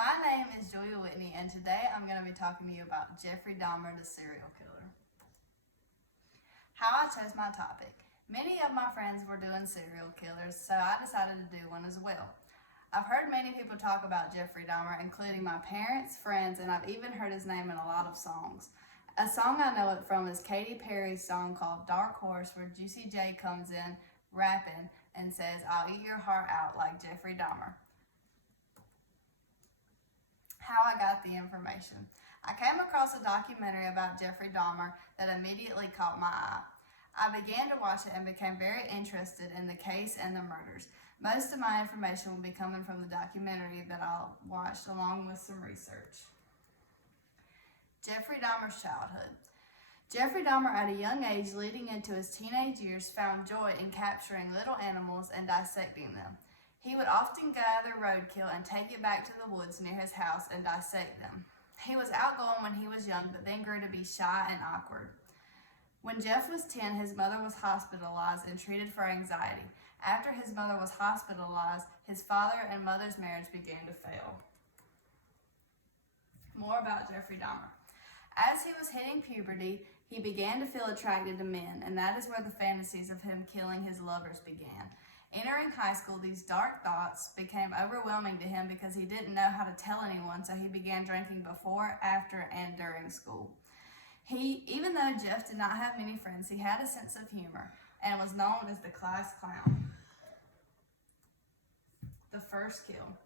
My name is Julia Whitney, and today I'm going to be talking to you about Jeffrey Dahmer, the serial killer. How I chose my topic. Many of my friends were doing serial killers, so I decided to do one as well. I've heard many people talk about Jeffrey Dahmer, including my parents, friends, and I've even heard his name in a lot of songs. A song I know it from is Katy Perry's song called Dark Horse, where Juicy J comes in rapping and says, "I'll eat your heart out like Jeffrey Dahmer." How I got the information. I came across a documentary about Jeffrey Dahmer that immediately caught my eye. I began to watch it and became very interested in the case and the murders. Most of my information will be coming from the documentary that I watched along with some research. Jeffrey Dahmer's childhood. Jeffrey Dahmer, at a young age leading into his teenage years, found joy in capturing little animals and dissecting them. He would often gather roadkill and take it back to the woods near his house and dissect them. He was outgoing when he was young, but then grew to be shy and awkward. When Jeff was 10, his mother was hospitalized and treated for anxiety. After his mother was hospitalized, his father and mother's marriage began to fail. More about Jeffrey Dahmer. As he was hitting puberty, he began to feel attracted to men, and that is where the fantasies of him killing his lovers began. Entering high school, these dark thoughts became overwhelming to him because he didn't know how to tell anyone, so he began drinking before, after, and during school. Even though Jeff did not have many friends, he had a sense of humor and was known as the class clown. The first kill.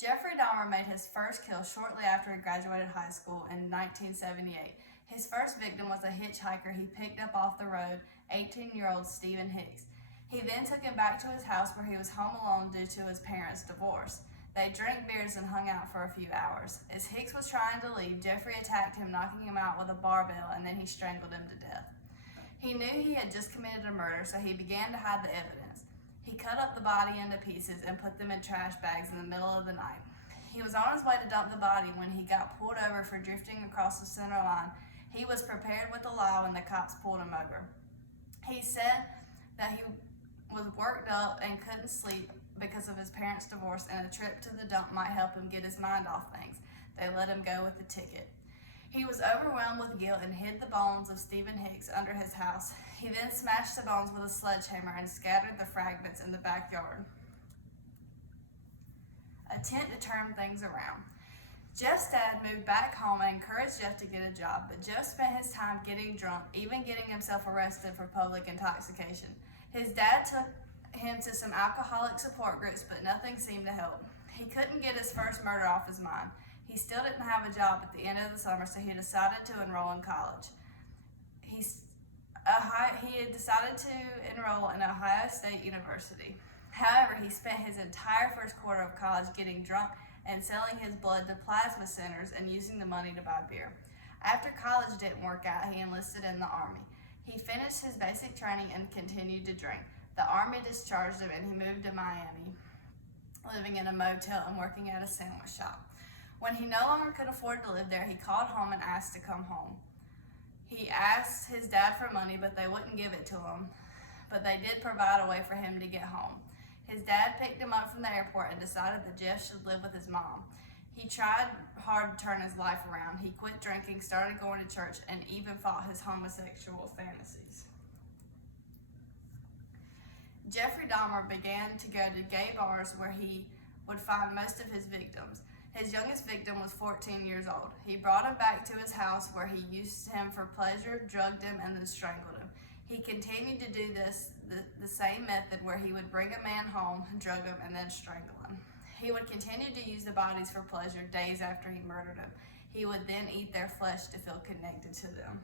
Jeffrey Dahmer made his first kill shortly after he graduated high school in 1978. His first victim was a hitchhiker he picked up off the road, 18-year-old Stephen Hicks. He then took him back to his house where he was home alone due to his parents' divorce. They drank beers and hung out for a few hours. As Hicks was trying to leave, Jeffrey attacked him, knocking him out with a barbell, and then he strangled him to death. He knew he had just committed a murder, so he began to hide the evidence. He cut up the body into pieces and put them in trash bags in the middle of the night. He was on his way to dump the body when he got pulled over for drifting across the center line. He was prepared with a lie when the cops pulled him over. He said that he was worked up and couldn't sleep because of his parents' divorce, and a trip to the dump might help him get his mind off things. They let him go with the ticket. He was overwhelmed with guilt and hid the bones of Stephen Hicks under his house. He then smashed the bones with a sledgehammer and scattered the fragments in the backyard. Attempt to turn things around. Jeff's dad moved back home and encouraged Jeff to get a job, but Jeff spent his time getting drunk, even getting himself arrested for public intoxication. His dad took him to some alcoholic support groups, but nothing seemed to help. He couldn't get his first murder off his mind. He still didn't have a job at the end of the summer, so he decided to enroll in college. He had decided to enroll in Ohio State University. However, he spent his entire first quarter of college getting drunk and selling his blood to plasma centers and using the money to buy beer. After college didn't work out, he enlisted in the Army. He finished his basic training and continued to drink. The Army discharged him and he moved to Miami, living in a motel and working at a sandwich shop. When he no longer could afford to live there, he called home and asked to come home. He asked his dad for money, but they wouldn't give it to him. But they did provide a way for him to get home. His dad picked him up from the airport and decided that Jeff should live with his mom. He tried hard to turn his life around. He quit drinking, started going to church, and even fought his homosexual fantasies. Jeffrey Dahmer began to go to gay bars where he would find most of his victims. His youngest victim was 14 years old. He brought him back to his house where he used him for pleasure, drugged him, and then strangled him. He continued to do this, the same method where he would bring a man home, drug him, and then strangle him. He would continue to use the bodies for pleasure days after he murdered them. He would then eat their flesh to feel connected to them.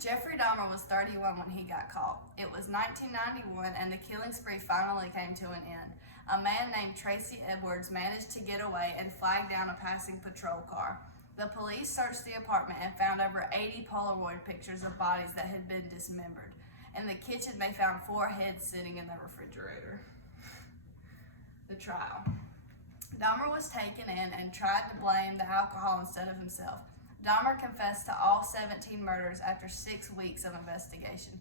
Jeffrey Dahmer was 31 when he got caught. It was 1991 and the killing spree finally came to an end. A man named Tracy Edwards managed to get away and flag down a passing patrol car. The police searched the apartment and found over 80 Polaroid pictures of bodies that had been dismembered. In the kitchen, they found 4 heads sitting in the refrigerator. The trial. Dahmer was taken in and tried to blame the alcohol instead of himself. Dahmer confessed to all 17 murders after 6 weeks of investigation.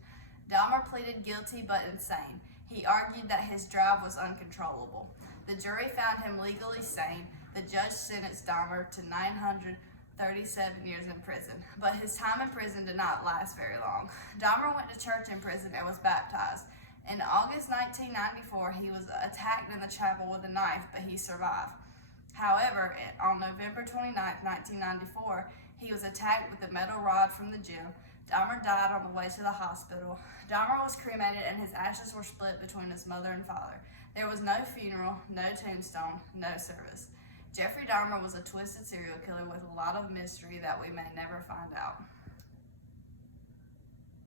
Dahmer pleaded guilty but insane. He argued that his drive was uncontrollable. The jury found him legally sane. The judge sentenced Dahmer to 937 years in prison, but his time in prison did not last very long. Dahmer went to church in prison and was baptized. In August 1994, he was attacked in the chapel with a knife, but he survived. However, on November 29, 1994, he was attacked with a metal rod from the gym. Dahmer died on the way to the hospital. Dahmer was cremated and his ashes were split between his mother and father. There was no funeral, no tombstone, no service. Jeffrey Dahmer was a twisted serial killer with a lot of mystery that we may never find out.